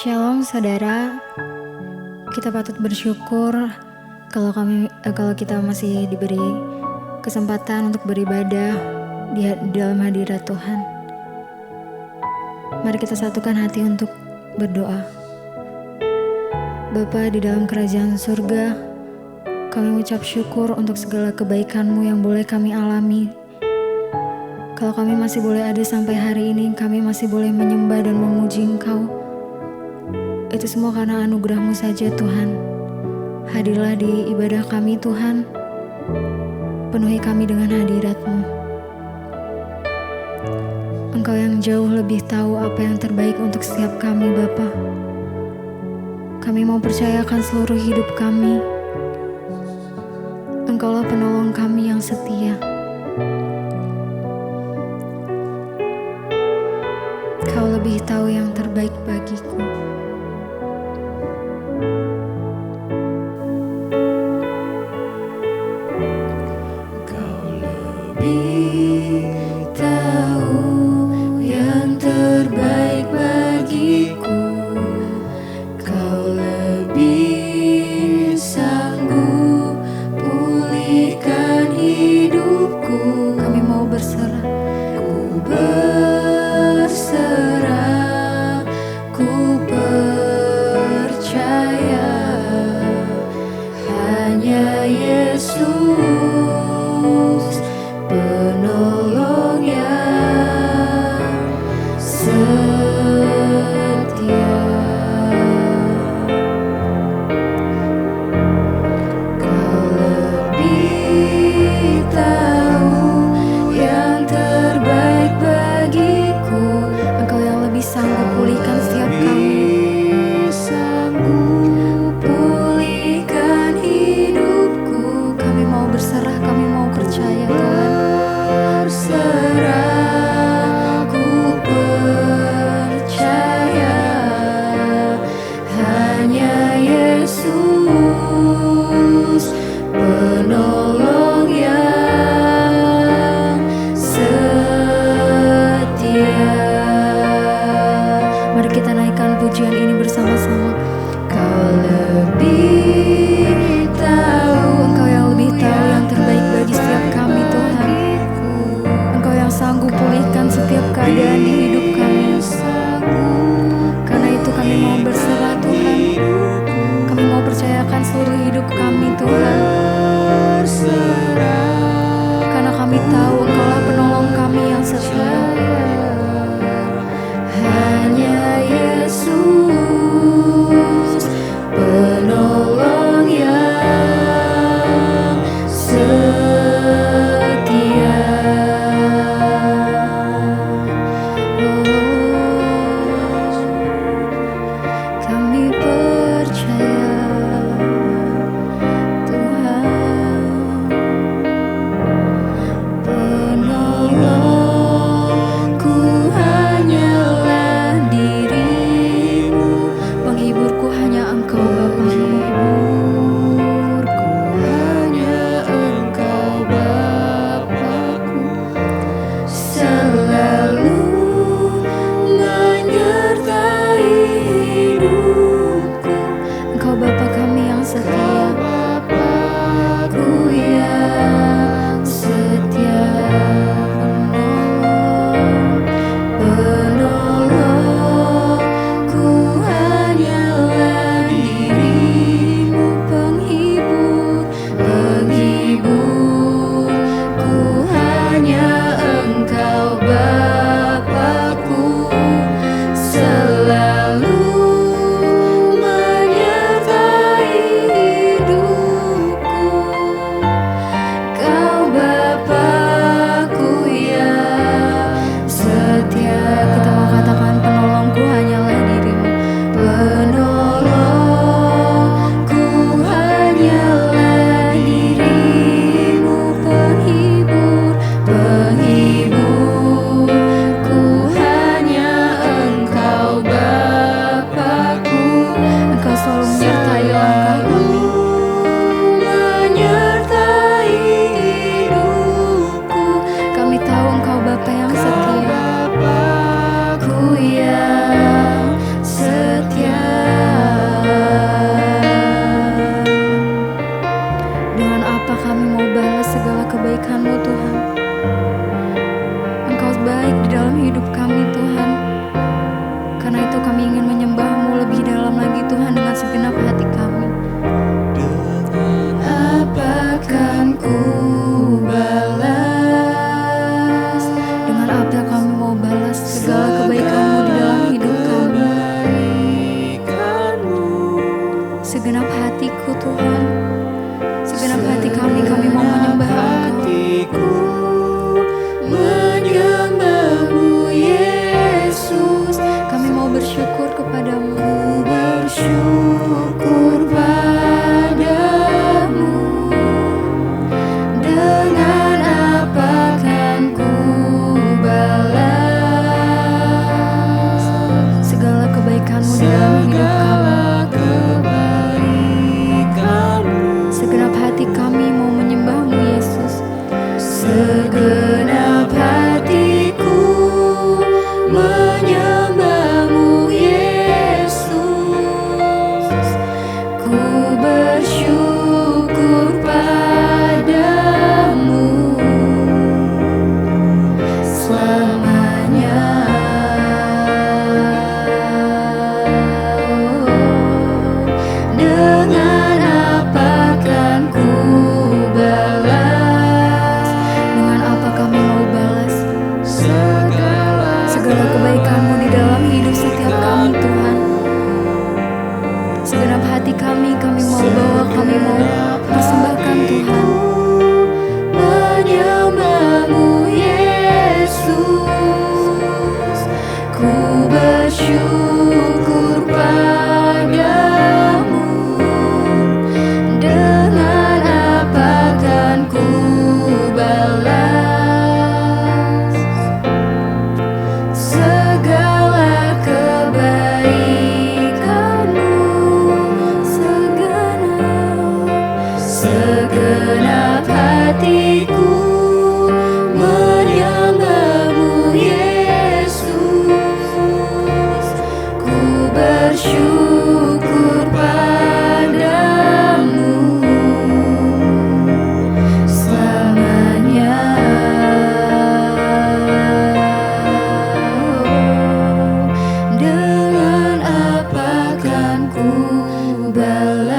Shalom saudara, kita patut bersyukur kalau kita masih diberi kesempatan untuk beribadah di dalam hadirat Tuhan. Mari kita satukan hati untuk berdoa. Bapa di dalam kerajaan surga, kami ucap syukur untuk segala kebaikan-Mu yang boleh kami alami. Kalau kami masih boleh ada sampai hari ini, kami masih boleh menyembah dan memuji Engkau. Itu semua karena anugerah-Mu saja Tuhan. Hadirlah di ibadah kami Tuhan. Penuhi kami dengan hadirat-Mu. Engkau yang jauh lebih tahu apa yang terbaik untuk setiap kami Bapa. Kami mau percayakan seluruh hidup kami. Engkaulah penolong kami yang setia. Kau lebih tahu yang terbaik bagiku. Tahu yang terbaik bagiku, Kau lebih sanggup pulihkan hidupku. Kami mau berserah. Ku berserah, ku percaya hanya Yesus penolong yang setia. Kau lebih tahu yang terbaik bagiku. Engkau yang lebih sanggup pulihkan setiap kami. Sanggup pulihkan hidupku. Kami mau berserah, kami mau percaya Tuhan. Berserah, ku percaya hanya Yesus penolong yang setia. Mari kita naikkan pujian ini bersama-sama. Kau lebih tahu, Engkau yang lebih tahu yang terbaik bagi setiap kami Tuhan. Engkau yang sanggup pulihkan setiap keadaan di hidup kami. Karena itu kami mau berserah Tuhan. Kami mau percayakan seluruh hidup kami Tuhan. Karena kami tahu Engkaulah penolong kami yang setia. Hanya Yesus penolong yang setia. Kami percaya Tuhan penolongku hanyalah diri-Mu. kami mau bawa, kami mau persembahkan Tuhan. Menyembahmu Yesus, ku bersyukur padamu. Dengan apa kan ku balas segala kebaikanmu? Segenap hatiku menyembahmu Yesus, ku bersyukur padamu selamanya. Dengan apa kan ku balas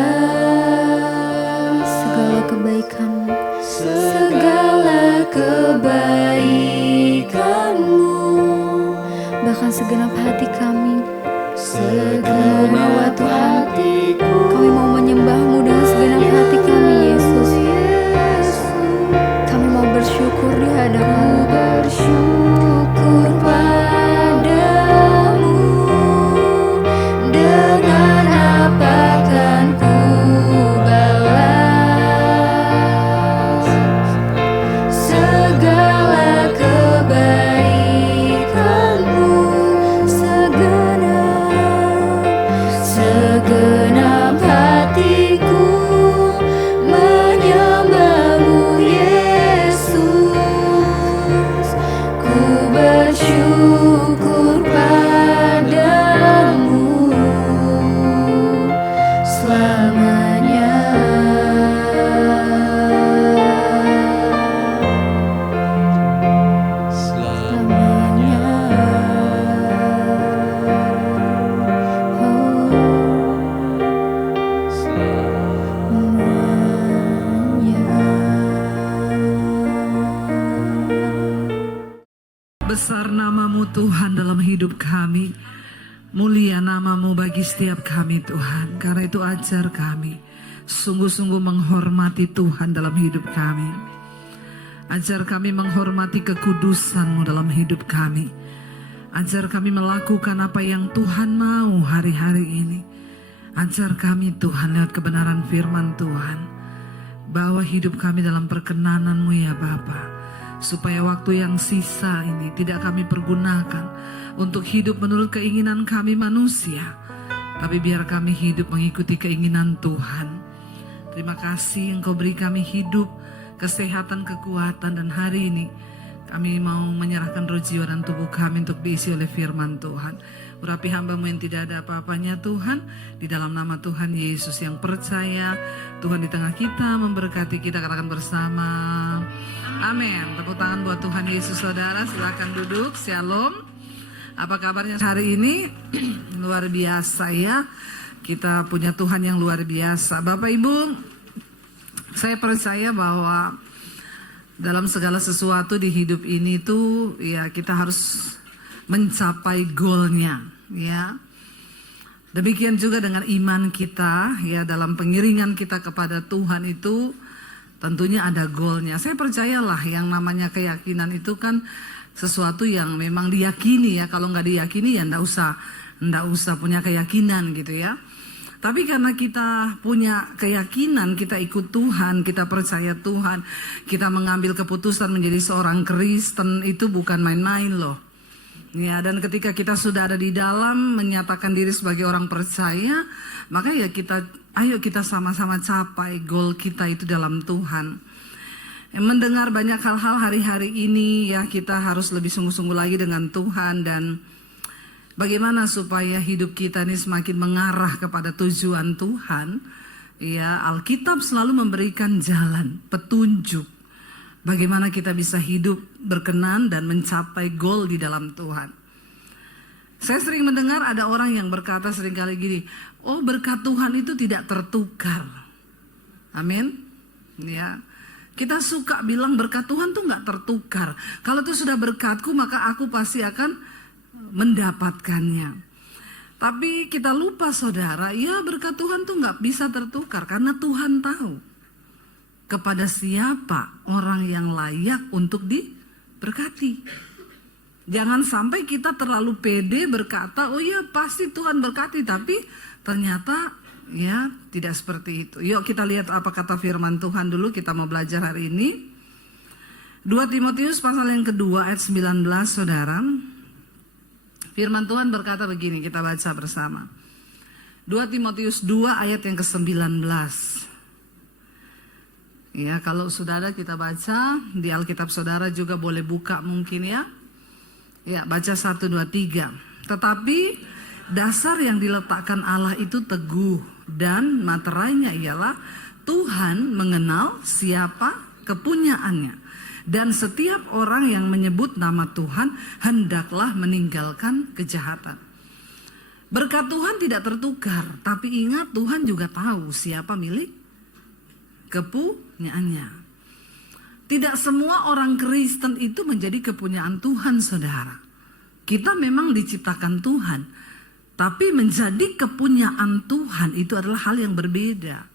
Segala kebaikan, segala kebaikanmu? bahkan segenap hati kami. Segenap hatiku Kami mau menyembahmu dengan segenap hati kami, Yesus. Kami mau bersyukur di hadapan-Mu. bersyukur padamu. Dengan apa kan ku balas segala kebaikanmu? Segenap hatiku menyembahmu Yesus, ku bersyukur padamu selamanya. Selamanya. Besar nama-Mu Tuhan dalam hidup kami. Mulia nama-Mu bagi setiap kami Tuhan. Karena itu ajar kami sungguh-sungguh menghormati Tuhan dalam hidup kami. Ajar kami menghormati kekudusan-Mu dalam hidup kami. Ajar kami melakukan apa yang Tuhan mau hari-hari ini. Ajar kami Tuhan lewat kebenaran firman Tuhan. Bawa hidup kami dalam perkenanan-Mu ya Bapa. Supaya waktu yang sisa ini tidak kami pergunakan untuk hidup menurut keinginan kami manusia, tapi biar kami hidup mengikuti keinginan Tuhan. Terima kasih Engkau beri kami hidup, kesehatan, kekuatan, dan hari ini kami mau menyerahkan roh jiwa dan tubuh kami untuk diisi oleh firman Tuhan. Urapi hamba-Mu yang tidak ada apa-apanya Tuhan, di dalam nama Tuhan Yesus yang percaya Tuhan di tengah kita memberkati kita, katakan bersama amin. Tepuk tangan buat Tuhan Yesus saudara, silakan duduk. Shalom. Apa kabarnya hari ini? Luar biasa ya. Kita punya Tuhan yang luar biasa. Bapak Ibu, saya percaya bahwa dalam segala sesuatu di hidup ini tuh ya kita harus mencapai goalnya ya. Demikian juga dengan iman kita ya, dalam pengiringan kita kepada Tuhan itu tentunya ada goalnya. Saya percayalah yang namanya keyakinan itu kan sesuatu yang memang diyakini ya. Kalau nggak diyakini ya nggak usah punya keyakinan gitu ya. Tapi karena kita punya keyakinan, kita ikut Tuhan, kita percaya Tuhan, kita mengambil keputusan menjadi seorang Kristen itu bukan main-main loh. Ya, dan ketika kita sudah ada di dalam menyatakan diri sebagai orang percaya, maka ya ayo kita sama-sama capai goal kita itu dalam Tuhan. Mendengar banyak hal-hal hari-hari ini ya, kita harus lebih sungguh-sungguh lagi dengan Tuhan dan bagaimana supaya hidup kita ini semakin mengarah kepada tujuan Tuhan. Ya, Alkitab selalu memberikan jalan, petunjuk. Bagaimana kita bisa hidup berkenan dan mencapai goal di dalam Tuhan. Saya sering mendengar ada orang yang berkata seringkali gini, oh berkat Tuhan itu tidak tertukar. Amin. Ya, kita suka bilang berkat Tuhan tuh nggak tertukar. Kalau itu sudah berkatku maka aku pasti akan mendapatkannya. Tapi kita lupa saudara, ya berkat Tuhan tuh nggak bisa tertukar karena Tuhan tahu kepada siapa orang yang layak untuk diberkati. Jangan sampai kita terlalu pede berkata, oh ya pasti Tuhan berkati, tapi ternyata ya tidak seperti itu. Yuk kita lihat apa kata firman Tuhan dulu, kita mau belajar hari ini. 2 Timotius pasal yang kedua ayat 19 saudara. Firman Tuhan berkata begini, kita baca bersama. 2 Timotius 2 ayat yang ke-19. Ya, kalau saudara kita baca di Alkitab saudara juga boleh buka mungkin ya. Ya, baca 1, 2, 3. Tetapi dasar yang diletakkan Allah itu teguh dan materainya ialah Tuhan mengenal siapa kepunyaannya. Dan setiap orang yang menyebut nama Tuhan hendaklah meninggalkan kejahatan. Berkat Tuhan tidak tertukar, tapi ingat Tuhan juga tahu siapa milik kepunyaannya. Tidak semua orang Kristen itu menjadi kepunyaan Tuhan, saudara. Kita memang diciptakan Tuhan, tapi menjadi kepunyaan Tuhan itu adalah hal yang berbeda.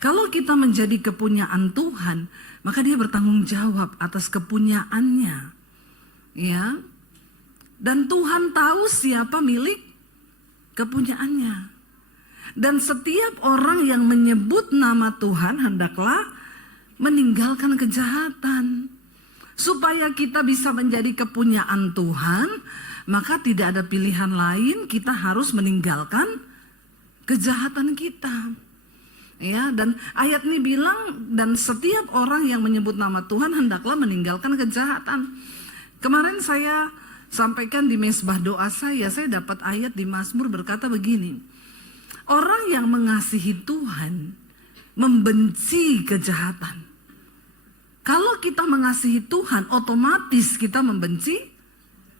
Kalau kita menjadi kepunyaan Tuhan, maka dia bertanggung jawab atas kepunyaannya. Ya. Dan Tuhan tahu siapa milik kepunyaannya. Dan setiap orang yang menyebut nama Tuhan hendaklah meninggalkan kejahatan. Supaya kita bisa menjadi kepunyaan Tuhan, maka tidak ada pilihan lain, kita harus meninggalkan kejahatan kita. Ya, dan ayat ini bilang, dan setiap orang yang menyebut nama Tuhan hendaklah meninggalkan kejahatan. Kemarin saya sampaikan di mesbah doa saya dapat ayat di Mazmur berkata begini. Orang yang mengasihi Tuhan membenci kejahatan. Kalau kita mengasihi Tuhan, otomatis kita membenci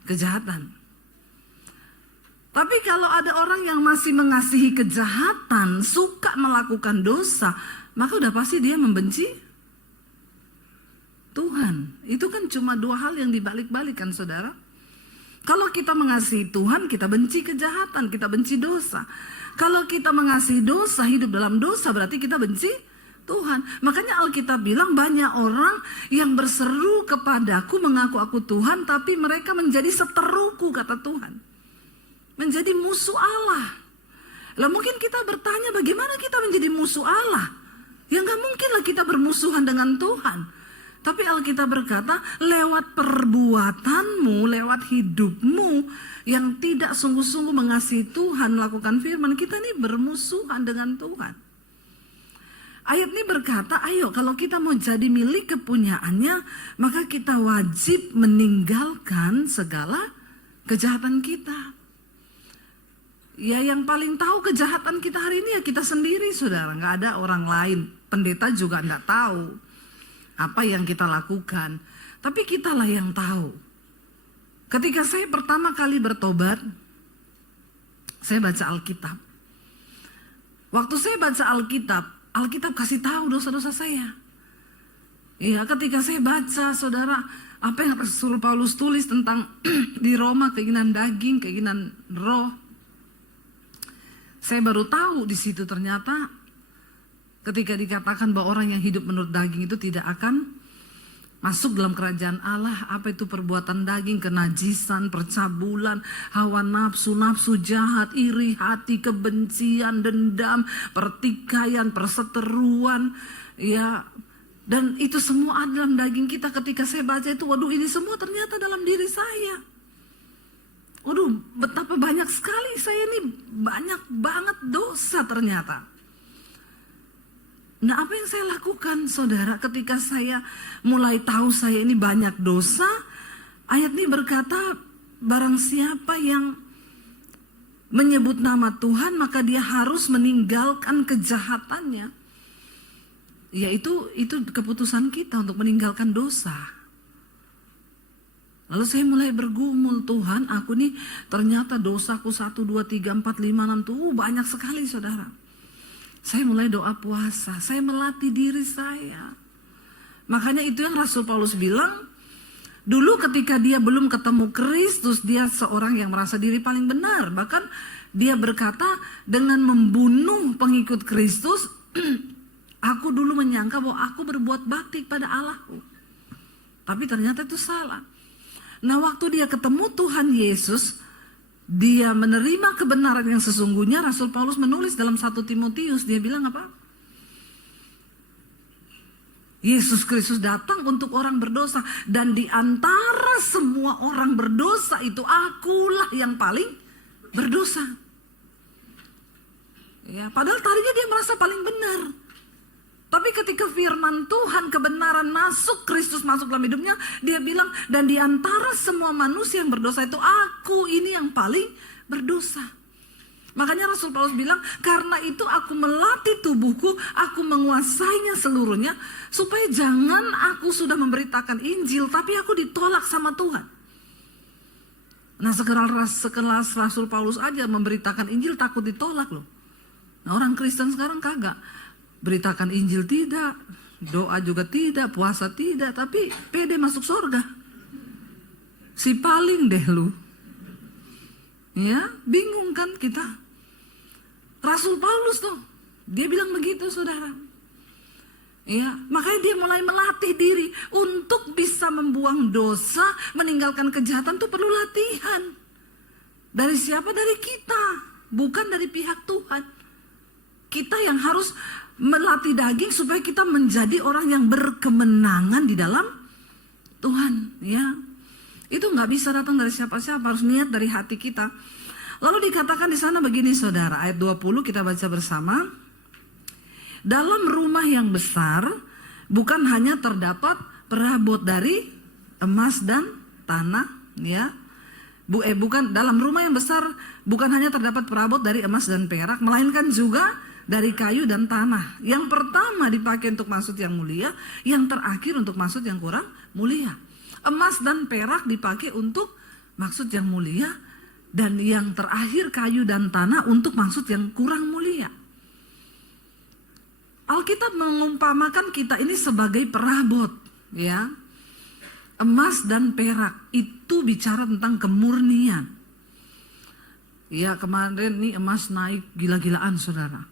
kejahatan. Tapi kalau ada orang yang masih mengasihi kejahatan, suka melakukan dosa, maka udah pasti dia membenci Tuhan. Itu kan cuma dua hal yang dibalik-balikan, saudara. Kalau kita mengasihi Tuhan, kita benci kejahatan, kita benci dosa. Kalau kita mengasihi dosa, hidup dalam dosa, berarti kita benci Tuhan. Makanya Alkitab bilang banyak orang yang berseru kepadaku, mengaku aku Tuhan, tapi mereka menjadi seteruku, kata Tuhan. Menjadi musuh Allah. Lah mungkin kita bertanya, bagaimana kita menjadi musuh Allah? Ya gak mungkin lah kita bermusuhan dengan Tuhan. Tapi Alkitab berkata, lewat perbuatanmu, lewat hidupmu yang tidak sungguh-sungguh mengasihi Tuhan, melakukan firman, kita ini bermusuhan dengan Tuhan. Ayat ini berkata, ayo kalau kita mau jadi milik kepunyaannya, maka kita wajib meninggalkan segala kejahatan kita. Ya yang paling tahu kejahatan kita hari ini ya kita sendiri, saudara. Nggak ada orang lain. Pendeta juga nggak tahu apa yang kita lakukan. Tapi kitalah yang tahu. Ketika saya pertama kali bertobat, saya baca Alkitab. Waktu saya baca Alkitab, Alkitab kasih tahu dosa-dosa saya. Ya ketika saya baca, saudara, apa yang Rasul Paulus tulis tentang di Roma, keinginan daging, keinginan roh. Saya baru tahu di situ ternyata ketika dikatakan bahwa orang yang hidup menurut daging itu tidak akan masuk dalam kerajaan Allah. Apa itu perbuatan daging? Kenajisan, percabulan, hawa nafsu, nafsu jahat, iri hati, kebencian, dendam, pertikaian, perseteruan, ya. Dan itu semua ada dalam daging kita. Ketika saya baca itu, waduh ini semua ternyata dalam diri saya. Waduh, betapa banyak sekali saya ini, banyak banget dosa ternyata. Nah, apa yang saya lakukan, saudara, ketika saya mulai tahu saya ini banyak dosa, ayat ini berkata, barang siapa yang menyebut nama Tuhan, maka dia harus meninggalkan kejahatannya. Yaitu keputusan kita untuk meninggalkan dosa. Lalu saya mulai bergumul, Tuhan aku nih ternyata dosaku 1, 2, 3, 4, 5, 6 tuh banyak sekali, saudara. Saya mulai doa puasa, saya melatih diri saya. Makanya itu yang Rasul Paulus bilang, Dulu ketika dia belum ketemu Kristus, dia seorang yang merasa diri paling benar. Bahkan dia berkata, dengan membunuh pengikut Kristus, aku dulu menyangka bahwa aku berbuat bakti pada Allahku. Tapi ternyata itu salah. Nah, waktu dia ketemu Tuhan Yesus, dia menerima kebenaran yang sesungguhnya. Rasul Paulus menulis dalam 1 Timotius, dia bilang apa? Yesus Kristus datang untuk orang berdosa, dan di antara semua orang berdosa itu akulah yang paling berdosa. Ya, padahal tadinya dia merasa paling benar. Tapi ketika firman Tuhan, kebenaran masuk, Kristus masuk dalam hidupnya, dia bilang, dan di antara semua manusia yang berdosa itu aku ini yang paling berdosa. Makanya Rasul Paulus bilang, karena itu aku melatih tubuhku, aku menguasainya seluruhnya, supaya jangan aku sudah memberitakan Injil, tapi aku ditolak sama Tuhan. Nah, sekelas Rasul Paulus aja memberitakan Injil takut ditolak loh. Nah, orang Kristen sekarang kagak. Beritakan Injil tidak, doa juga tidak, puasa tidak, tapi pede masuk surga. Si paling deh lu. Ya, bingung kan kita. Rasul Paulus tuh, dia bilang begitu saudara. Ya, makanya dia mulai melatih diri untuk bisa membuang dosa, meninggalkan kejahatan tuh perlu latihan. Dari siapa? Dari kita, bukan dari pihak Tuhan. Kita yang harus melatih daging supaya kita menjadi orang yang berkemenangan di dalam Tuhan, ya. Itu nggak bisa datang dari siapa-siapa, harus niat dari hati kita. Lalu dikatakan di sana begini saudara, ayat 20 kita baca bersama. Dalam rumah yang besar bukan hanya terdapat perabot dari emas dan tanah, ya. Bukan dalam rumah yang besar bukan hanya terdapat perabot dari emas dan perak, melainkan juga dari kayu dan tanah. Yang pertama dipakai untuk maksud yang mulia, yang terakhir untuk maksud yang kurang mulia. Emas dan perak dipakai untuk maksud yang mulia, dan yang terakhir kayu dan tanah untuk maksud yang kurang mulia. Alkitab mengumpamakan kita ini sebagai perabot, ya. Emas dan perak itu bicara tentang kemurnian. Ya, kemarin nih emas naik gila-gilaan saudara.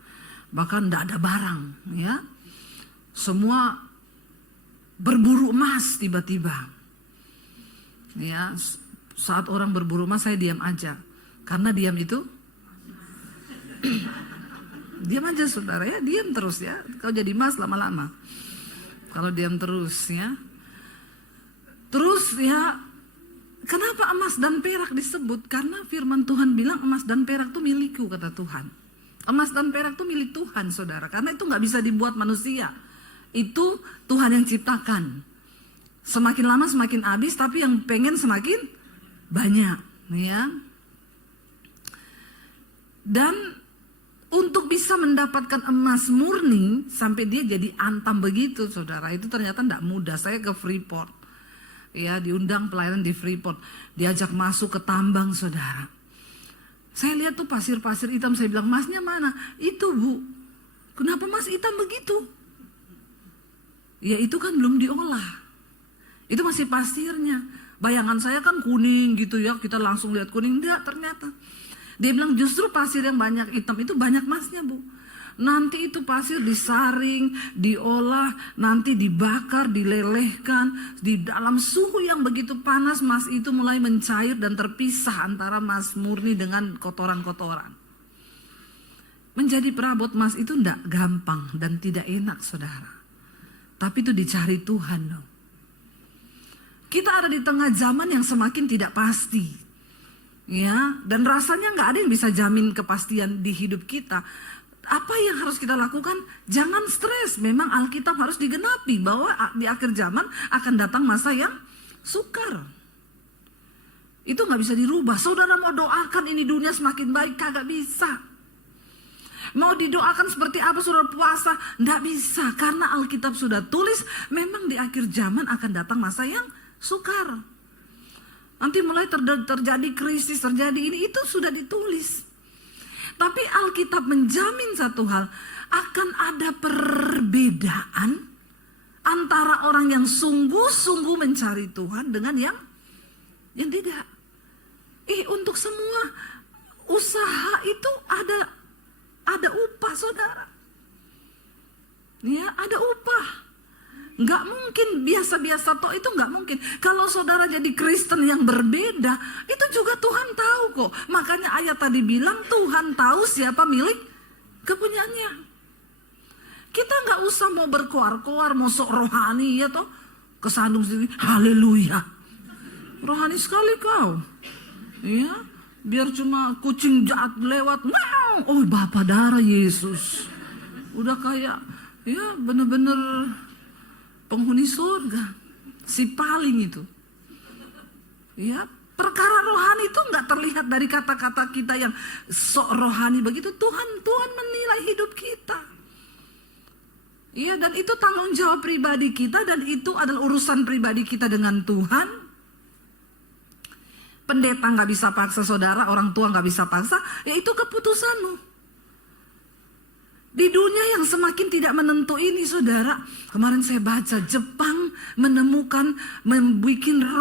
Bahkan tidak ada barang, ya. Semua berburu emas tiba-tiba. Ya, saat orang berburu emas saya diam aja. Karena diam itu diam aja saudara, ya, diam terus ya. Kalau jadi emas lama-lama. Kalau diam terus ya. Terus ya, kenapa emas dan perak disebut? Karena firman Tuhan bilang emas dan perak itu milikku, kata Tuhan. Emas dan perak itu milik Tuhan saudara, karena itu gak bisa dibuat manusia. Itu Tuhan yang ciptakan. Semakin lama semakin habis, tapi yang pengen semakin banyak, ya. Dan untuk bisa mendapatkan emas murni sampai dia jadi antam begitu saudara, itu ternyata gak mudah. Saya ke Freeport, ya, diundang pelayanan di Freeport, diajak masuk ke tambang saudara. Saya lihat tuh pasir-pasir hitam, saya bilang, masnya mana? Itu bu, kenapa mas hitam begitu? Ya itu kan belum diolah, itu masih pasirnya. Bayangan saya kan kuning gitu ya, kita langsung lihat kuning, enggak ternyata. Dia bilang justru pasir yang banyak hitam itu banyak masnya bu. Nanti itu pasir disaring, diolah, nanti dibakar, dilelehkan. Di dalam suhu yang begitu panas, mas itu mulai mencair dan terpisah antara mas murni dengan kotoran-kotoran. Menjadi perabot emas itu tidak gampang dan tidak enak saudara. Tapi itu dicari Tuhan loh. Kita ada di tengah zaman yang semakin tidak pasti. Ya, dan rasanya nggak ada yang bisa jamin kepastian di hidup kita. Apa yang harus kita lakukan? Jangan stres. Memang Alkitab harus digenapi bahwa di akhir zaman akan datang masa yang sukar. Itu nggak bisa dirubah. Saudara mau doakan ini dunia semakin baik, kagak bisa. Mau didoakan seperti apa saudara puasa? Nggak bisa, karena Alkitab sudah tulis memang di akhir zaman akan datang masa yang sukar. Nanti mulai terjadi krisis, terjadi ini, itu sudah ditulis. Tapi Alkitab menjamin satu hal, akan ada perbedaan antara orang yang sungguh-sungguh mencari Tuhan dengan yang tidak. Untuk semua usaha itu ada upah, saudara. Ya, ada upah. Nggak mungkin biasa-biasa toh, itu nggak mungkin. Kalau saudara jadi Kristen yang berbeda, itu juga Tuhan tahu kok. Makanya ayat tadi bilang Tuhan tahu siapa milik kepunyaannya. Kita nggak usah mau berkoar-koar, mau sok rohani ya toh. Kesandung sendiri, haleluya. Rohani sekali kau. Ya, biar cuma kucing jahat lewat, oh Bapa darah Yesus. Udah kayak, ya bener-bener penghuni surga, si paling itu. Ya, perkara rohani itu nggak terlihat dari kata-kata kita yang sok rohani begitu. Tuhan menilai hidup kita. Ya, dan itu tanggung jawab pribadi kita, dan itu adalah urusan pribadi kita dengan Tuhan. Pendeta nggak bisa paksa saudara, orang tua nggak bisa paksa, ya itu keputusanmu. Di dunia yang semakin tidak menentu ini, saudara, kemarin saya baca Jepang membuat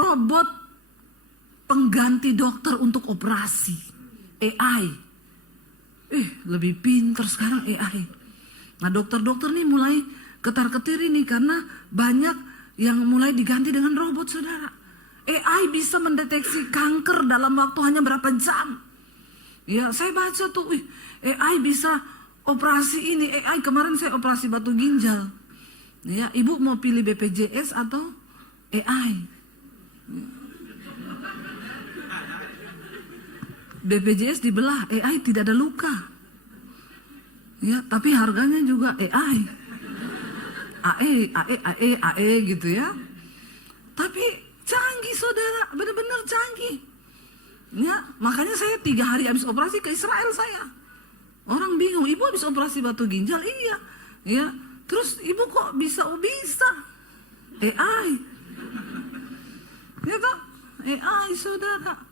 robot pengganti dokter untuk operasi, AI. Lebih pintar sekarang AI. Nah, dokter-dokter nih mulai ketar-ketir ini karena banyak yang mulai diganti dengan robot, saudara. AI bisa mendeteksi kanker dalam waktu hanya berapa jam. Ya, saya baca tuh, AI bisa operasi ini. AI kemarin saya operasi batu ginjal. Ya, ibu mau pilih BPJS atau AI? BPJS dibelah, AI tidak ada luka. Ya, tapi harganya juga AI. AE gitu ya. Tapi canggih, saudara, benar-benar canggih. Ya, makanya saya 3 hari habis operasi ke Israel saya. Orang bingung, ibu habis operasi batu ginjal? Iya. Ya, terus ibu kok bisa AI. Ya toh, AI, saudara.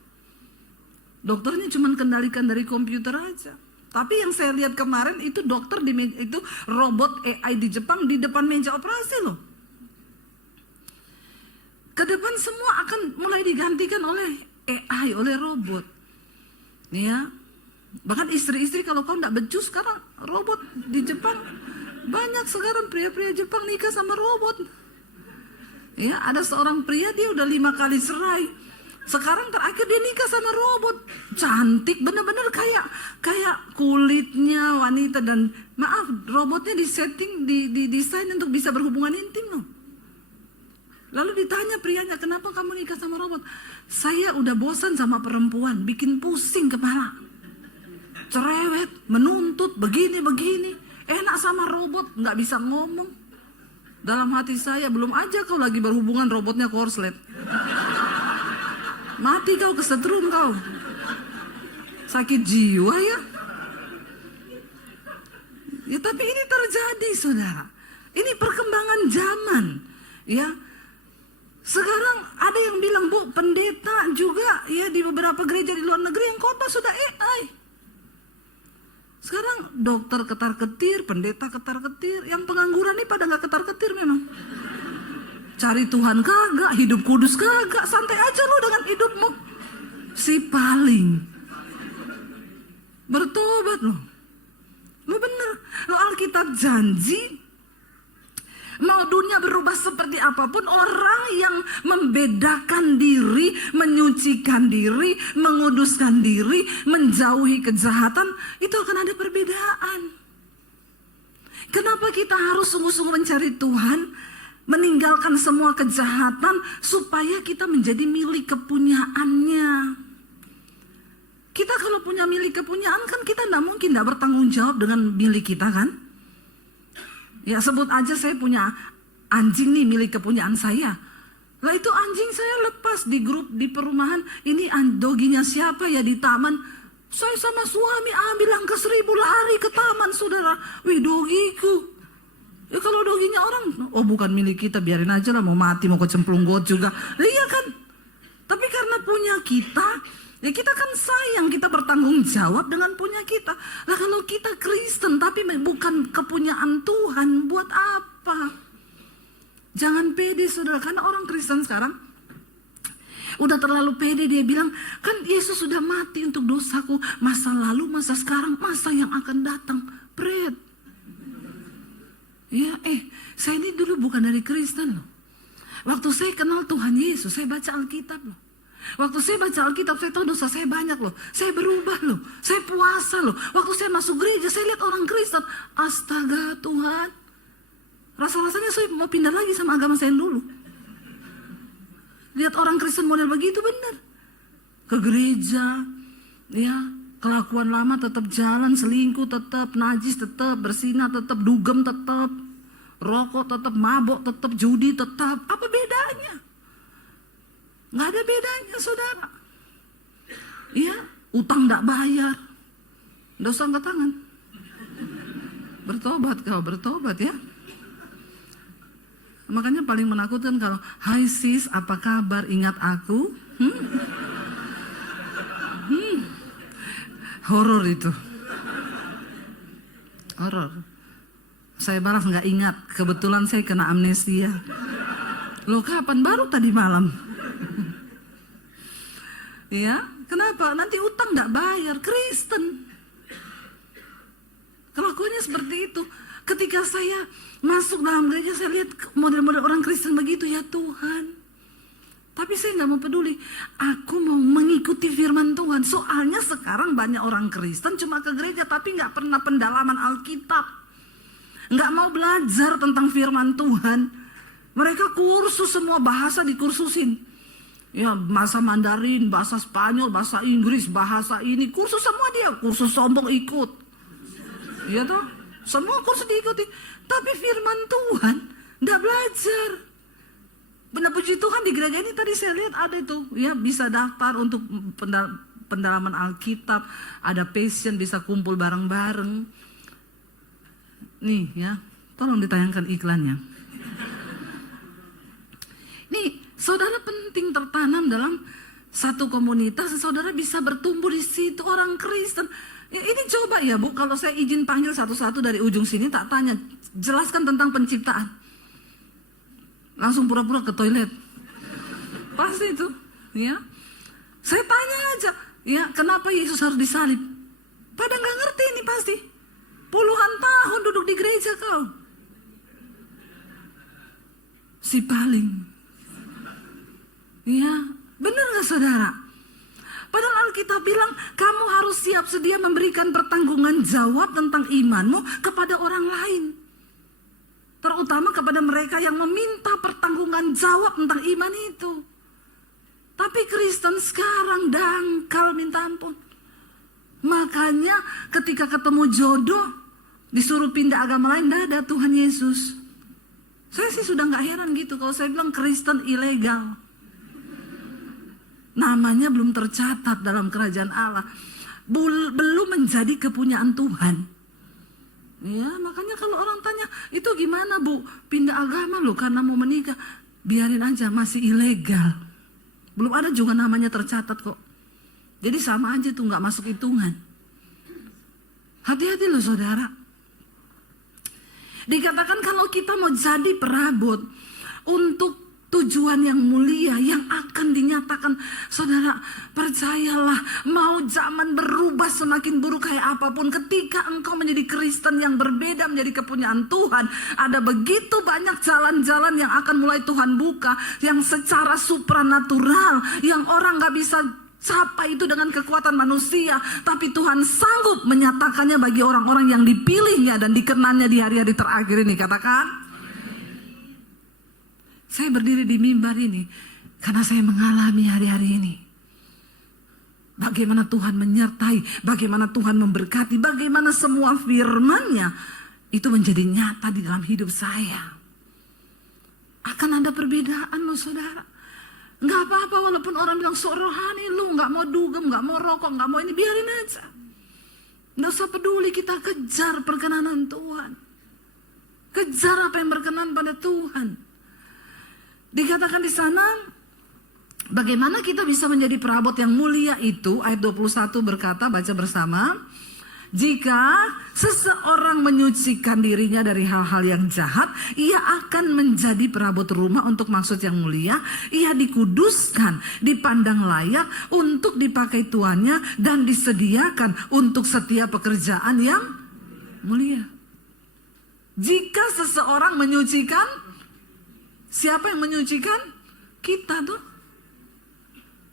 Dokternya cuma kendalikan dari komputer aja. Tapi yang saya lihat kemarin itu dokter itu robot AI di Jepang di depan meja operasi loh. Ke depan semua akan mulai digantikan oleh AI, oleh robot. Ya. Bahkan istri-istri kalau kau tidak becus sekarang robot di Jepang. Banyak sekarang pria-pria Jepang nikah sama robot. Ya, ada seorang pria dia udah 5 kali cerai. Sekarang terakhir dia nikah sama robot. Cantik, bener-bener kayak kulitnya wanita, dan maaf, robotnya disetting, didesain untuk bisa berhubungan intim loh. Lalu ditanya prianya, kenapa kamu nikah sama robot? Saya udah bosan sama perempuan, bikin pusing kepala. Cerewet, menuntut, begini-begini. Enak sama robot, nggak bisa ngomong. Dalam hati saya, belum aja kau lagi berhubungan robotnya korslet. Mati kau, kesetrum kau. Sakit jiwa ya. Ya tapi ini terjadi, saudara. Ini perkembangan zaman. Ya. Sekarang ada yang bilang, Bu, pendeta juga ya di beberapa gereja di luar negeri yang khotbah sudah AI. Sekarang dokter ketar-ketir, pendeta ketar-ketir, yang pengangguran nih pada nggak ketar-ketir memang. Cari Tuhan kagak, hidup kudus kagak, santai aja lu dengan hidupmu. Si paling bertobat loh. Lu bener, lu Alkitab janji mau dunia berubah seperti apapun, orang yang membedakan diri, menyucikan diri, menguduskan diri, menjauhi kejahatan, itu akan ada perbedaan. Kenapa kita harus sungguh-sungguh mencari Tuhan, meninggalkan semua kejahatan, supaya kita menjadi milik kepunyaannya. Kita kalau punya milik kepunyaan kan kita tidak mungkin tidak bertanggung jawab dengan milik kita kan. Ya sebut aja saya punya anjing nih, milik kepunyaan saya. Lah itu anjing saya lepas di grup di perumahan, ini doginya siapa ya di taman. Saya sama suami ambil angka 1000 lari ke taman, saudara. Wih, dogiku. Ya kalau doginya orang, oh bukan milik kita, biarin aja lah, mau mati mau kecemplung got juga. Iya kan? Tapi karena punya kita, ya kita kan sayang, kita bertanggung jawab dengan punya kita. Nah kalau kita Kristen tapi bukan kepunyaan Tuhan, buat apa? Jangan pede saudara, karena orang Kristen sekarang udah terlalu pede. Dia bilang, kan Yesus sudah mati untuk dosaku, masa lalu, masa sekarang, masa yang akan datang. Pret. Ya, saya ini dulu bukan dari Kristen loh. Waktu saya kenal Tuhan Yesus, saya baca Alkitab loh. Waktu saya baca Alkitab, saya tahu dosa saya banyak loh. Saya berubah loh, saya puasa loh. Waktu saya masuk gereja, saya lihat orang Kristen. Astaga Tuhan, rasa-rasanya saya mau pindah lagi sama agama saya dulu. Lihat orang Kristen model begitu benar. Ke gereja, ya, kelakuan lama tetap jalan, selingkuh tetap, najis tetap, berzina tetap, dugem tetap, rokok tetap, mabok tetap, judi tetap. Apa bedanya? Nggak ada bedanya saudara. Iya, utang nggak bayar, dosa angkat tangan. Bertobat kau, bertobat ya. Makanya paling menakutkan kalau, hai sis, apa kabar, ingat aku? Horor itu. Horor. Saya balas nggak ingat, kebetulan saya kena amnesia. Loh kapan? Baru tadi malam. Ya, kenapa? Nanti utang nggak bayar. Kristen. Kelakuannya seperti itu. Ketika saya masuk dalam gereja, saya lihat model-model orang Kristen begitu, ya Tuhan. Tapi saya nggak mau peduli. Aku mau mengikuti firman Tuhan. Soalnya sekarang banyak orang Kristen cuma ke gereja tapi nggak pernah pendalaman Alkitab. Nggak mau belajar tentang firman Tuhan. Mereka kursus, semua bahasa dikursusin. Ya, bahasa Mandarin, bahasa Spanyol, bahasa Inggris, bahasa ini. Kursus semua dia. Kursus sombong ikut. Iya toh? Semua kursus diikuti. Tapi firman Tuhan nggak belajar. Benar puji Tuhan di gereja ini tadi saya lihat ada itu. Ya, bisa daftar untuk pendalaman Alkitab. Ada passion, bisa kumpul bareng-bareng. Nih ya, tolong ditayangkan iklannya. Nih, saudara penting tertanam dalam satu komunitas, saudara bisa bertumbuh di situ, orang Kristen. Ya, ini coba ya Bu, kalau saya izin panggil satu-satu dari ujung sini, tak tanya, jelaskan tentang penciptaan. Langsung pura-pura ke toilet. Pasti itu, ya. Saya tanya aja, ya kenapa Yesus harus disalib? Pada nggak ngerti ini pasti. Puluhan tahun duduk di gereja kau. Si paling. Ya, benar gak saudara? Padahal Alkitab bilang kamu harus siap sedia memberikan pertanggungan jawab tentang imanmu kepada orang lain. Terutama kepada mereka yang meminta pertanggungan jawab tentang iman itu. Tapi Kristen sekarang dangkal minta ampun. Makanya ketika ketemu jodoh disuruh pindah agama lain, ada Tuhan Yesus. Saya sih sudah gak heran gitu kalau saya bilang Kristen ilegal. Namanya belum tercatat dalam kerajaan Allah. Belum menjadi kepunyaan Tuhan. Ya, makanya kalau orang tanya, itu gimana Bu? Pindah agama loh karena mau menikah. Biarin aja, masih ilegal. Belum ada juga namanya tercatat kok. Jadi sama aja tuh, gak masuk hitungan. Hati-hati loh saudara. Dikatakan kalau kita mau jadi perabot untuk tujuan yang mulia yang akan dinyatakan, saudara percayalah, mau zaman berubah semakin buruk kayak apapun, ketika engkau menjadi Kristen yang berbeda menjadi kepunyaan Tuhan, ada begitu banyak jalan-jalan yang akan mulai Tuhan buka, yang secara supranatural, yang orang gak bisa capai itu dengan kekuatan manusia, tapi Tuhan sanggup menyatakannya bagi orang-orang yang dipilihnya dan dikenannya di hari-hari terakhir ini. Katakan, saya berdiri di mimbar ini karena saya mengalami hari-hari ini. Bagaimana Tuhan menyertai, bagaimana Tuhan memberkati, bagaimana semua firman-Nya itu menjadi nyata di dalam hidup saya. Akan ada perbedaan loh saudara. Nggak apa-apa walaupun orang bilang sok rohani lu, nggak mau dugem, nggak mau rokok, nggak mau ini, biarin aja. Nggak usah peduli, kita kejar perkenanan Tuhan. Kejar apa yang berkenan pada Tuhan. Dikatakan di sana, bagaimana kita bisa menjadi perabot yang mulia itu, ayat 21 berkata, baca bersama. Jika seseorang menyucikan dirinya dari hal-hal yang jahat, ia akan menjadi perabot rumah untuk maksud yang mulia. Ia dikuduskan, dipandang layak untuk dipakai tuannya, dan disediakan untuk setiap pekerjaan yang mulia. Jika seseorang menyucikan, siapa yang menyucikan? Kita tuh.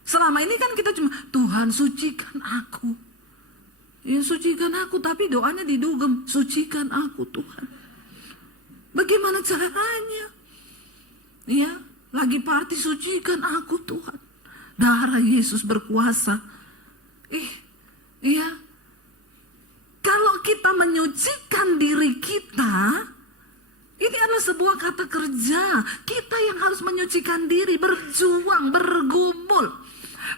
Selama ini kan kita cuma, Tuhan sucikan aku. Ya sucikan aku, tapi doanya didugem, sucikan aku Tuhan. Bagaimana caranya? Ya, lagi party, sucikan aku Tuhan. Darah Yesus berkuasa. Ya. Kalau kita menyucikan diri kita, ini adalah sebuah kata kerja. Kita yang harus menyucikan diri, berjuang, bergumul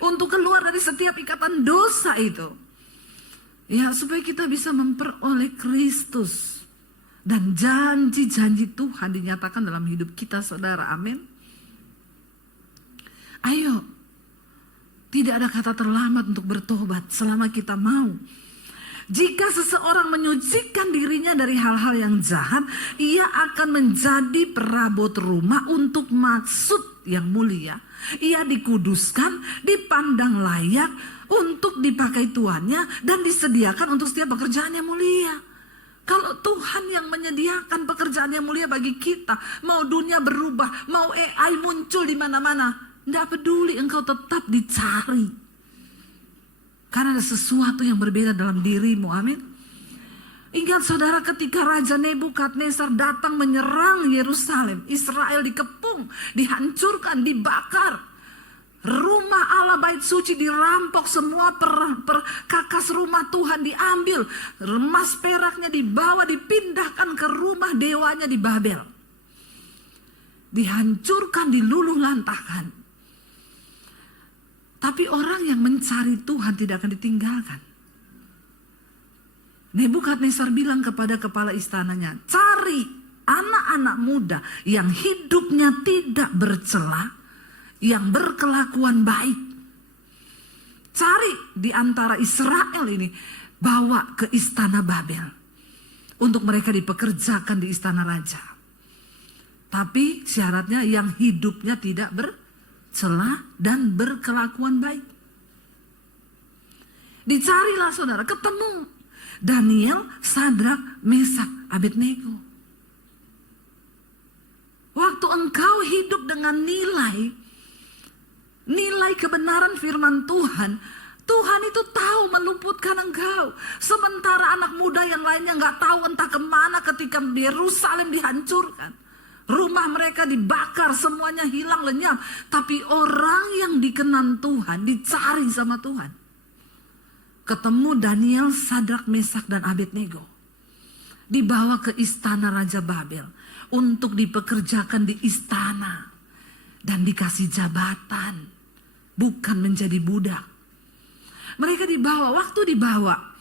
untuk keluar dari setiap ikatan dosa itu. Ya, supaya kita bisa memperoleh Kristus dan janji-janji Tuhan dinyatakan dalam hidup kita, saudara. Amin. Ayo, tidak ada kata terlambat untuk bertobat selama kita mau. Jika seseorang menyucikan dirinya dari hal-hal yang jahat, ia akan menjadi perabot rumah untuk maksud yang mulia. Ia dikuduskan, dipandang layak untuk dipakai tuannya, dan disediakan untuk setiap pekerjaan yang mulia. Kalau Tuhan yang menyediakan pekerjaan yang mulia bagi kita, mau dunia berubah, mau AI muncul di mana-mana, tidak peduli, engkau tetap dicari. Karena ada sesuatu yang berbeda dalam dirimu, amin. Ingat saudara, ketika Raja Nebukadnezar datang menyerang Yerusalem, Israel dikepung, dihancurkan, dibakar. Rumah Allah, bait suci dirampok, semua perkakas rumah Tuhan diambil. Emas peraknya dibawa, dipindahkan ke rumah dewanya di Babel. Dihancurkan, diluluh lantahkan. Tapi orang yang mencari Tuhan tidak akan ditinggalkan. Nebukadnezar bilang kepada kepala istananya, cari anak-anak muda yang hidupnya tidak bercela, yang berkelakuan baik. Cari di antara Israel ini, bawa ke istana Babel untuk mereka dipekerjakan di istana raja. Tapi syaratnya yang hidupnya tidak bercela dan berkelakuan baik. Dicarilah saudara, ketemu Daniel, Sadrak, Mesak, Abednego. Waktu engkau hidup dengan nilai kebenaran firman Tuhan, Tuhan itu tahu meluputkan engkau. Sementara anak muda yang lainnya gak tahu entah kemana ketika Yerusalem dihancurkan. Rumah mereka dibakar, semuanya hilang lenyap. Tapi orang yang dikenan Tuhan, dicari sama Tuhan. Ketemu Daniel, Sadrak, Mesak, dan Abednego. Dibawa ke istana Raja Babel untuk dipekerjakan di istana. Dan dikasih jabatan, bukan menjadi budak. Mereka dibawa, waktu dibawa,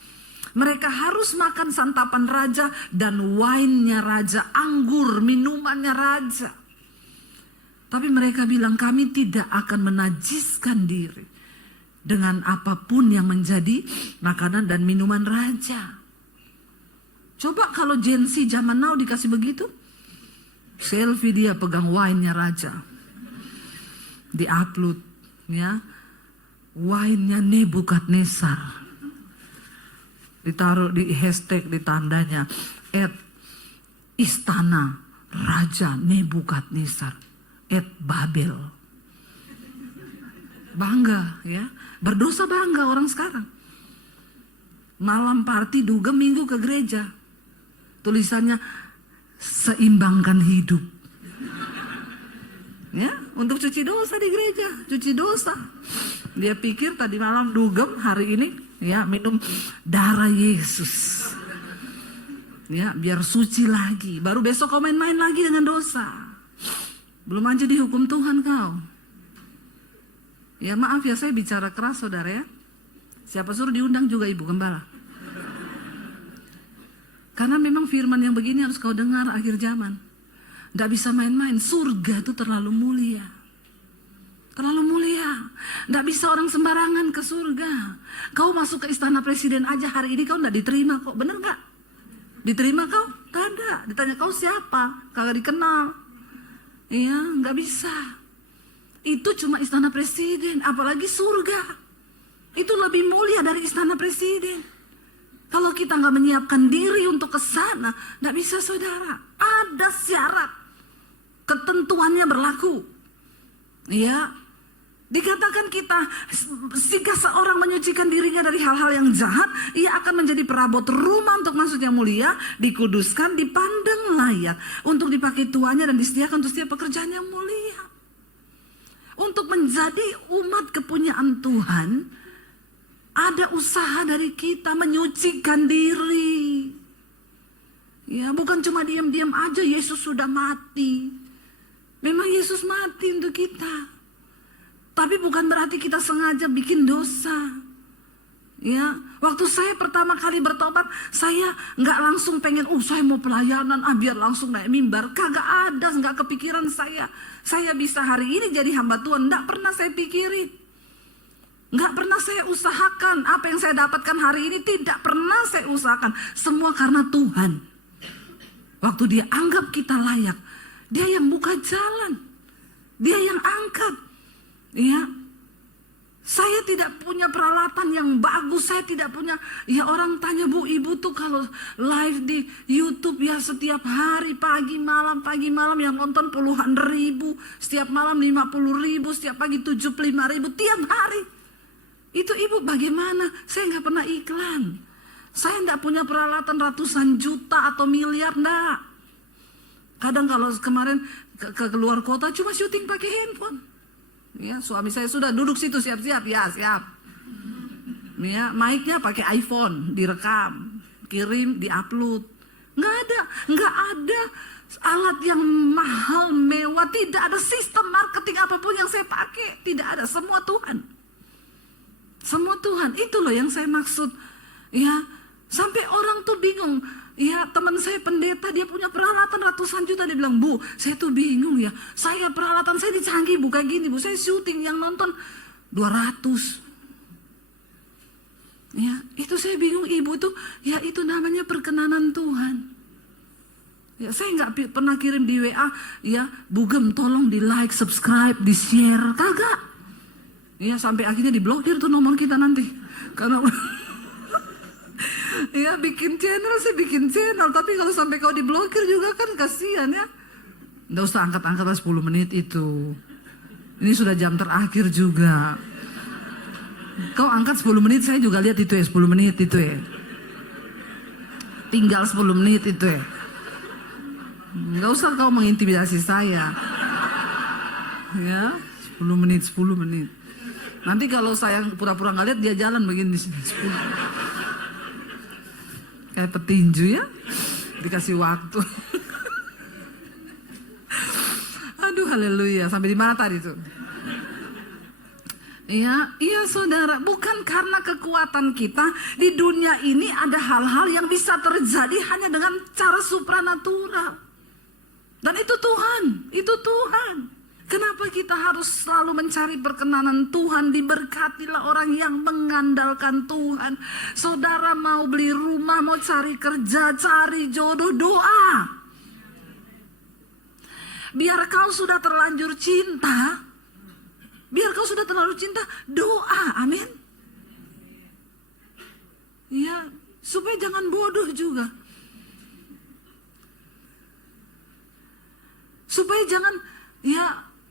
mereka harus makan santapan raja dan wine-nya raja, anggur, minumannya raja. Tapi mereka bilang, kami tidak akan menajiskan diri dengan apapun yang menjadi makanan dan minuman raja. Coba kalau Gen Z zaman now dikasih begitu, selfie dia pegang wine-nya raja, di-upload, ya, wine-nya Nebukadnezar, ditaruh di hashtag, di tandanya @istana Raja Nebukadnezar @Babel. Bangga, ya, berdosa bangga orang sekarang. Malam party dugem, minggu ke gereja, tulisannya seimbangkan hidup. Ya, untuk cuci dosa di gereja, cuci dosa. Dia pikir tadi malam dugem, hari ini ya minum darah Yesus. Ya, biar suci lagi. Baru besok kau main-main lagi dengan dosa. Belum aja dihukum Tuhan kau. Ya maaf ya, saya bicara keras saudara ya. Siapa suruh diundang juga Ibu Gembala. Karena memang firman yang begini harus kau dengar akhir zaman. Gak bisa main-main, surga itu terlalu mulia. Terlalu mulia. Nggak bisa orang sembarangan ke surga. Kau masuk ke istana presiden aja hari ini kau nggak diterima kok. Bener nggak? Diterima kau? Nggak ada. Ditanya kau siapa? Kagak dikenal. Iya, nggak bisa. Itu cuma istana presiden. Apalagi surga. Itu lebih mulia dari istana presiden. Kalau kita nggak menyiapkan diri untuk ke sana, nggak bisa saudara. Ada syarat. Ketentuannya berlaku. Iya. Dikatakan kita, jika seorang menyucikan dirinya dari hal-hal yang jahat, ia akan menjadi perabot rumah untuk maksud yang mulia, dikuduskan, dipandang layak, untuk dipakai tuannya dan disediakan untuk setiap pekerjaan yang mulia. Untuk menjadi umat kepunyaan Tuhan, ada usaha dari kita menyucikan diri. Ya, bukan cuma diam-diam aja Yesus sudah mati. Memang Yesus mati untuk kita. Tapi bukan berarti kita sengaja bikin dosa. Ya, waktu saya pertama kali bertobat, saya nggak langsung pengen, saya mau pelayanan, biar langsung naik mimbar. Kagak ada, nggak kepikiran saya. Saya bisa hari ini jadi hamba Tuhan, nggak pernah saya pikirin. Nggak pernah saya usahakan. Apa yang saya dapatkan hari ini tidak pernah saya usahakan. Semua karena Tuhan. Waktu Dia anggap kita layak, Dia yang buka jalan, Dia yang angkat. Ya, saya tidak punya peralatan yang bagus, saya tidak punya. Ya orang tanya, Bu, Ibu tuh kalau live di YouTube ya setiap hari pagi malam yang nonton puluhan ribu, setiap malam 50.000, setiap pagi 75.000 tiap hari. Itu Ibu bagaimana? Saya nggak pernah iklan. Saya nggak punya peralatan ratusan juta atau miliar, nggak. Kadang kalau kemarin ke luar kota cuma syuting pakai handphone. Ya, suami saya sudah duduk situ siap-siap, ya siap. Ya, mic-nya pakai iPhone, direkam, kirim, diupload. Nggak ada alat yang mahal, mewah, tidak ada sistem marketing apapun yang saya pakai, tidak ada, semua Tuhan. Semua Tuhan, itu loh yang saya maksud. Ya, sampai orang tuh bingung. Ya, teman saya pendeta, dia punya peralatan ratusan juta. Dia bilang, Bu, saya tuh bingung ya. Peralatan saya dicanggih, bukan gini, Bu. Saya syuting yang nonton 200. Ya, itu saya bingung, Ibu tuh, ya itu namanya perkenanan Tuhan. Ya, saya nggak pernah kirim di WA, ya, Bugem tolong di like, subscribe, di share, kagak. Ya, sampai akhirnya diblokir tuh nomor kita nanti. Karena ya bikin channel, saya bikin channel, tapi kalau sampai kau diblokir juga kan kasihan ya. Nggak usah angkat-angkat 10 menit itu. Ini sudah jam terakhir juga. Kau angkat 10 menit, saya juga lihat itu ya, 10 menit itu ya. Tinggal 10 menit itu ya. Nggak usah kau mengintimidasi saya. Ya, 10 menit, 10 menit. Nanti kalau saya pura-pura nggak lihat, dia jalan begini 10. Kayak petinju ya, dikasih waktu. Aduh, haleluya. Sampai di mana tadi tuh? Iya saudara, bukan karena kekuatan kita di dunia ini ada hal-hal yang bisa terjadi hanya dengan cara supranatural. Dan itu Tuhan. Kenapa kita harus selalu mencari perkenanan Tuhan? Diberkatilah orang yang mengandalkan Tuhan. Saudara mau beli rumah, mau cari kerja, cari jodoh, doa. Biar kau sudah terlanjur cinta, doa, amin. Ya, supaya jangan bodoh juga. Supaya jangan,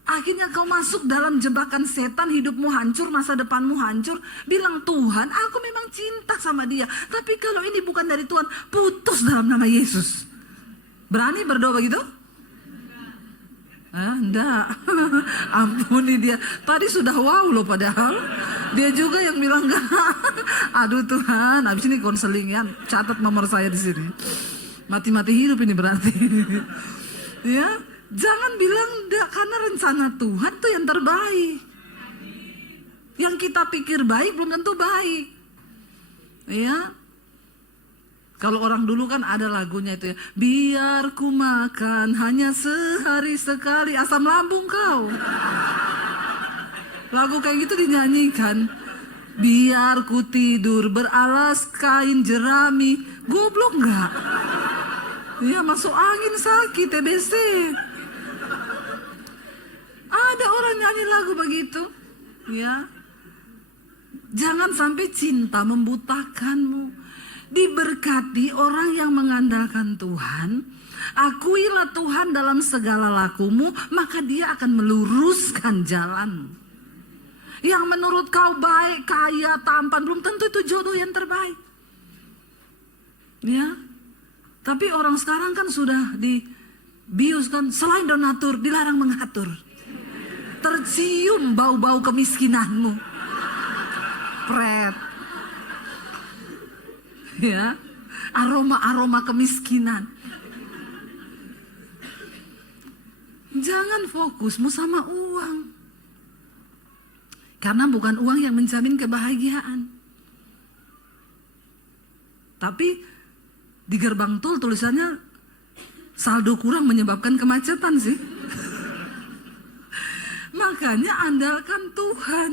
akhirnya kau masuk dalam jebakan setan, hidupmu hancur, masa depanmu hancur. Bilang, Tuhan, aku memang cinta sama dia, tapi kalau ini bukan dari Tuhan, putus dalam nama Yesus. Berani berdoa begitu? Enggak. Ampuni dia. Tadi sudah wow loh, padahal dia juga yang bilang enggak. Aduh Tuhan, habis ini konseling ya. Catat nomor saya di sini. Mati-mati hidup ini berarti. Ya, jangan bilang enggak, karena rencana Tuhan tuh yang terbaik. Yang kita pikir baik belum tentu baik. Ya. Kalau orang dulu kan ada lagunya itu ya, biar ku makan hanya sehari sekali, asam lambung kau. Lagu kayak gitu dinyanyikan. Biar ku tidur beralas kain jerami. Goblok nggak? Ya masuk angin sakit TBC. Ada orang nyanyi lagu begitu. Ya. Jangan sampai cinta membutakanmu. Diberkati orang yang mengandalkan Tuhan. Akuilah Tuhan dalam segala lakumu, maka dia akan meluruskan jalanmu. Yang menurut kau baik, kaya, tampan, belum tentu itu jodoh yang terbaik. Ya. Tapi orang sekarang kan sudah dibius kan, selain donatur dilarang mengatur. Tercium bau-bau kemiskinanmu. Pret. Ya. Aroma-aroma kemiskinan. Jangan fokusmu sama uang. Karena bukan uang yang menjamin kebahagiaan. Tapi di gerbang tol tulisannya saldo kurang menyebabkan kemacetan sih. Makanya andalkan Tuhan.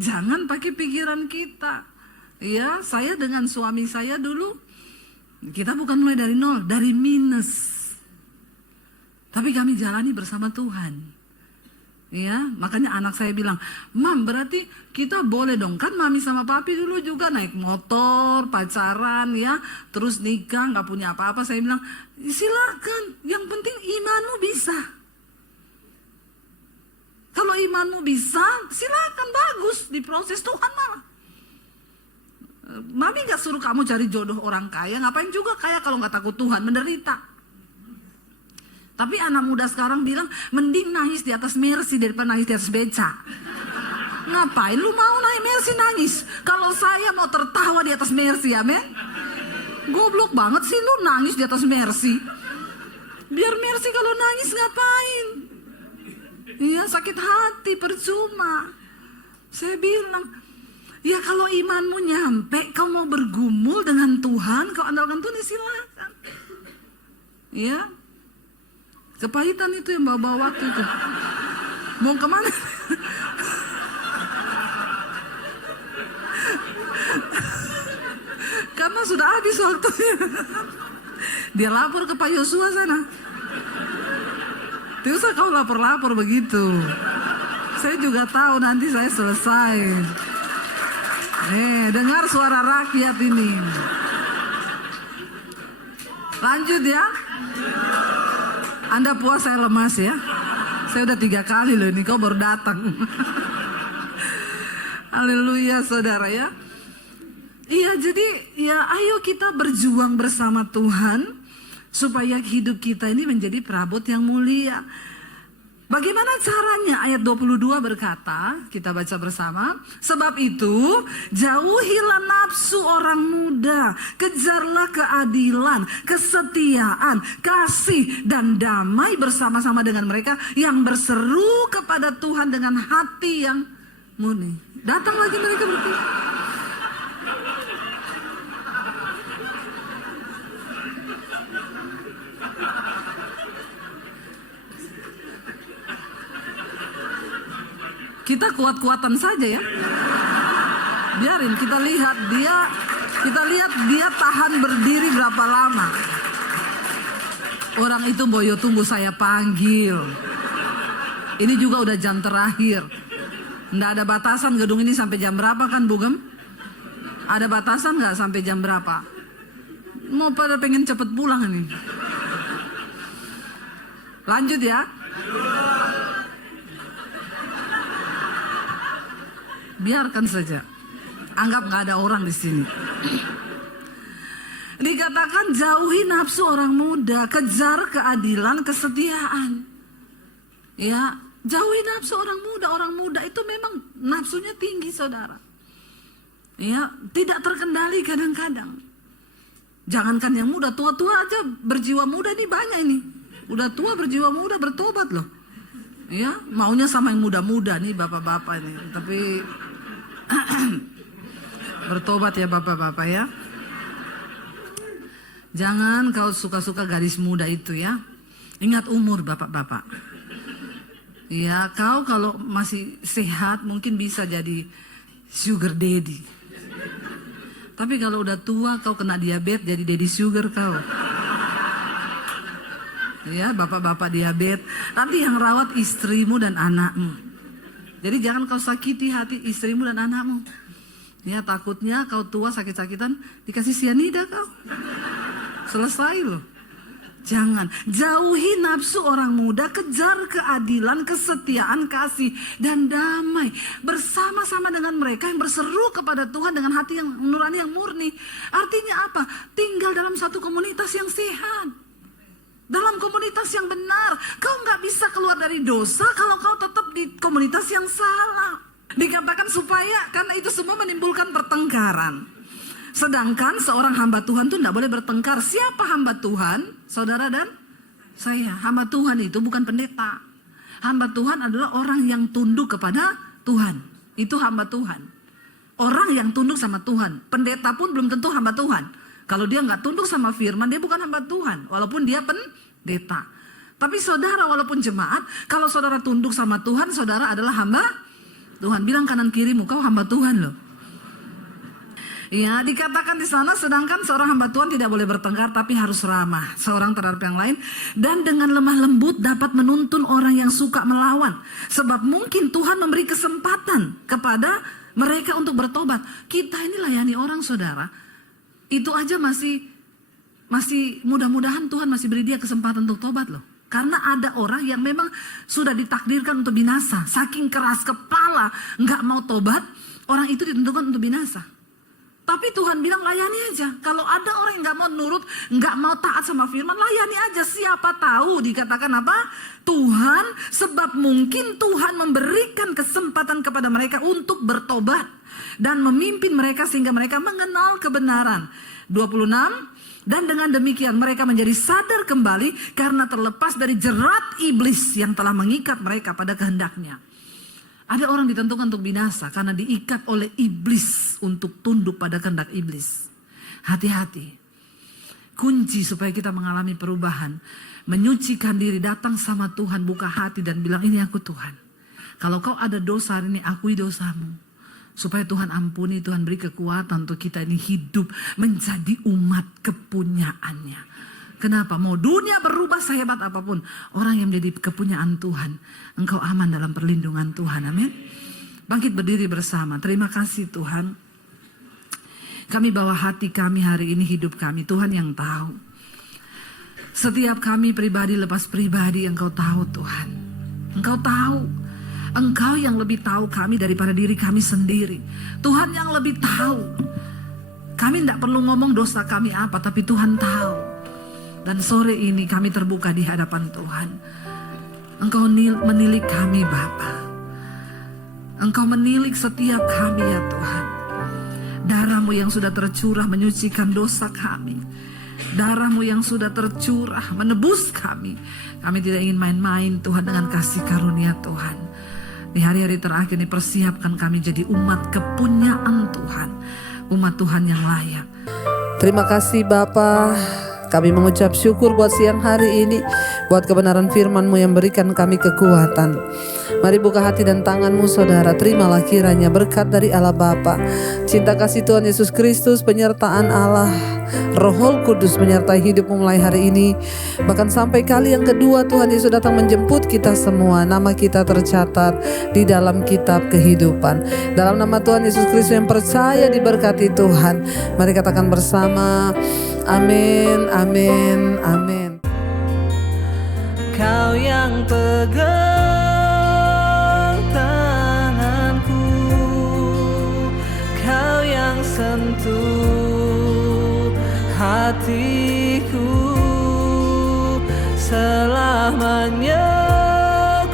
Jangan pakai pikiran kita. Ya, saya dengan suami saya dulu, kita bukan mulai dari nol, dari minus. Tapi kami jalani bersama Tuhan. Ya, makanya anak saya bilang, Mam, berarti kita boleh dong, kan mami sama papi dulu juga naik motor, pacaran ya, terus nikah, nggak punya apa-apa. Saya bilang, silakan, yang penting imanmu bisa. Kalau imanmu bisa, silakan, bagus, diproses Tuhan malah. Mami nggak suruh kamu cari jodoh orang kaya, ngapain juga kaya kalau nggak takut Tuhan, menderita. Tapi anak muda sekarang bilang, mending nangis di atas Mercy daripada nangis di atas beca. Ngapain lu mau naik Mercy nangis? Kalau saya mau tertawa di atas Mercy, amen? Goblok banget sih lu nangis di atas Mercy. Biar Mercy kalau nangis ngapain? Iya, sakit hati, percuma. Saya bilang, ya kalau imanmu nyampe, kau mau bergumul dengan Tuhan, kau andalkan Tuhan, ya silakan. Ya. Kepahitan itu yang bawa-bawa waktu itu. Mau kemana? Karena sudah habis waktunya. Dia lapor ke Pak Yosua sana. Tidak usah kau lapor-lapor begitu. Saya juga tahu nanti saya selesai. Dengar suara rakyat ini. Lanjut ya. Anda puas, saya lemas ya. Saya udah 3 kali loh ini, kau baru datang. Haleluya saudara ya. Iya, jadi ya ayo kita berjuang bersama Tuhan supaya hidup kita ini menjadi perabot yang mulia. Bagaimana caranya? Ayat 22 berkata, kita baca bersama. Sebab itu, jauhilah nafsu orang muda, kejarlah keadilan, kesetiaan, kasih, dan damai bersama-sama dengan mereka yang berseru kepada Tuhan dengan hati yang murni. Datang lagi mereka berkata, kita kuat-kuatan saja ya. Biarin kita lihat dia tahan berdiri berapa lama. Orang itu boyo tunggu saya panggil. Ini juga udah jam terakhir. Nggak ada batasan gedung ini sampai jam berapa kan Bugem? Ada batasan nggak sampai jam berapa? Mau pada pengen cepet pulang ini. Lanjut ya. Biarkan saja. Anggap gak ada orang di sini. Dikatakan jauhi nafsu orang muda, kejar keadilan, kesetiaan. Ya, jauhi nafsu orang muda. Orang muda itu memang nafsunya tinggi, saudara. Ya, tidak terkendali kadang-kadang. Jangankan yang muda, tua-tua aja berjiwa muda ini banyak ini. Udah tua berjiwa muda bertobat loh. Ya, maunya sama yang muda-muda nih bapak-bapak ini. Tapi bertobat ya bapak-bapak ya. Jangan kau suka-suka gadis muda itu ya. Ingat umur bapak-bapak. Ya, kau kalau masih sehat mungkin bisa jadi sugar daddy. Tapi kalau udah tua kau kena diabetes jadi daddy sugar kau. Ya, bapak-bapak diabetes. Nanti yang rawat istrimu dan anakmu. Jadi jangan kau sakiti hati istrimu dan anakmu. Ya, takutnya kau tua sakit-sakitan dikasih sianida kau. Selesai loh. Jangan, jauhi nafsu orang muda, kejar keadilan, kesetiaan, kasih, dan damai. Bersama-sama dengan mereka yang berseru kepada Tuhan dengan hati yang nurani, yang murni. Artinya apa? Tinggal dalam satu komunitas yang sehat. Dalam komunitas yang benar. Kau nggak bisa keluar dari dosa kalau kau tetap di komunitas yang salah. Dikatakan supaya, karena itu semua menimbulkan pertengkaran. Sedangkan seorang hamba Tuhan itu tidak boleh bertengkar. Siapa hamba Tuhan? Saudara dan saya. Hamba Tuhan itu bukan pendeta. Hamba Tuhan adalah orang yang tunduk kepada Tuhan. Itu hamba Tuhan. Orang yang tunduk sama Tuhan. Pendeta pun belum tentu hamba Tuhan. Kalau dia nggak tunduk sama firman, dia bukan hamba Tuhan. Walaupun dia pendeta. Tapi saudara walaupun jemaat, kalau saudara tunduk sama Tuhan, saudara adalah hamba Tuhan. Bilang kanan kirimu, kau hamba Tuhan loh. Ya, dikatakan di sana, sedangkan seorang hamba Tuhan tidak boleh bertengkar tapi harus ramah seorang terhadap yang lain, dan dengan lemah lembut dapat menuntun orang yang suka melawan. Sebab mungkin Tuhan memberi kesempatan kepada mereka untuk bertobat. Kita ini layani orang, saudara. Itu aja masih mudah-mudahan Tuhan masih beri dia kesempatan untuk tobat loh. Karena ada orang yang memang sudah ditakdirkan untuk binasa. Saking keras kepala, nggak mau tobat, orang itu ditentukan untuk binasa. Tapi Tuhan bilang layani aja. Kalau ada orang yang nggak mau nurut, nggak mau taat sama firman, layani aja. Siapa tahu dikatakan apa? Tuhan, sebab mungkin Tuhan memberikan kesempatan kepada mereka untuk bertobat dan memimpin mereka sehingga mereka mengenal kebenaran. 26. Dan dengan demikian mereka menjadi sadar kembali karena terlepas dari jerat iblis yang telah mengikat mereka pada kehendaknya. Ada orang ditentukan untuk binasa karena diikat oleh iblis untuk tunduk pada kehendak iblis. Hati-hati. Kunci supaya kita mengalami perubahan, menyucikan diri, datang sama Tuhan, buka hati dan bilang, ini aku Tuhan. Kalau kau ada dosa hari ini, akui dosamu. Supaya Tuhan ampuni, Tuhan beri kekuatan untuk kita ini hidup menjadi umat kepunyaannya. Kenapa? Mau dunia berubah sehebat apapun, orang yang menjadi kepunyaan Tuhan, engkau aman dalam perlindungan Tuhan. Amin. Bangkit berdiri bersama. Terima kasih Tuhan. Kami bawa hati kami hari ini, hidup kami. Tuhan yang tahu. Setiap kami pribadi lepas pribadi, engkau tahu Tuhan. Engkau tahu. Engkau yang lebih tahu kami daripada diri kami sendiri. Tuhan yang lebih tahu. Kami tidak perlu ngomong dosa kami apa, tapi Tuhan tahu. Dan sore ini kami terbuka di hadapan Tuhan. Engkau menilik kami Bapa. Engkau menilik setiap kami ya Tuhan. Darah-Mu yang sudah tercurah menyucikan dosa kami. Darah-Mu yang sudah tercurah menebus kami. Kami tidak ingin main-main Tuhan dengan kasih karunia Tuhan. Di hari-hari terakhir ini persiapkan kami jadi umat kepunyaan Tuhan. Umat Tuhan yang layak. Terima kasih Bapa. Kami mengucap syukur buat siang hari ini, buat kebenaran firman-Mu yang berikan kami kekuatan. Mari buka hati dan tangan-Mu saudara, terimalah kiranya berkat dari Allah Bapa, cinta kasih Tuhan Yesus Kristus, penyertaan Allah, Roh Kudus menyertai hidup-Mu mulai hari ini. Bahkan sampai kali yang kedua Tuhan Yesus datang menjemput kita semua, nama kita tercatat di dalam kitab kehidupan. Dalam nama Tuhan Yesus Kristus yang percaya diberkati Tuhan, mari katakan bersama, amin, amin, amin. Kau yang pegang tanganku, Kau yang sentuh hatiku, selamanya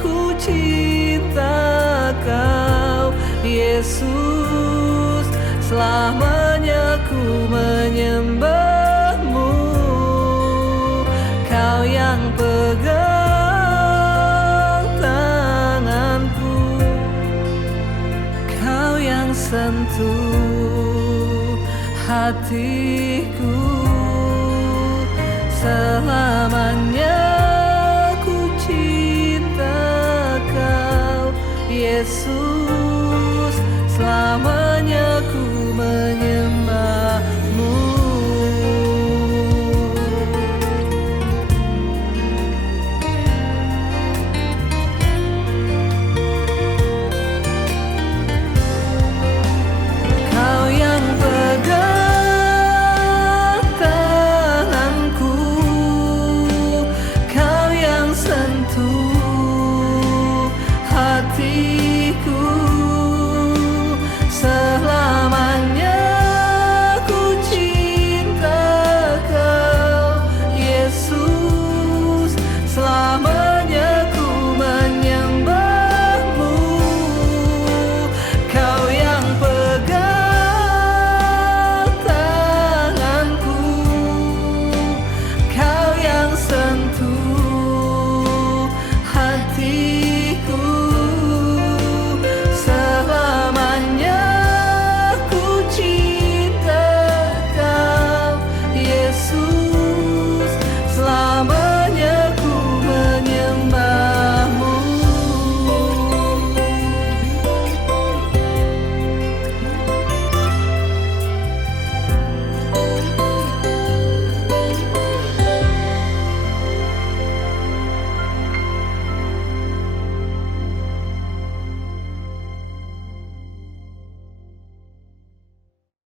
ku cinta Kau Yesus, selamanya ku menyembah. Kau yang pegang tanganku, Kau yang sentuh hatiku, selamanya ku cinta Kau. Yesus, selamat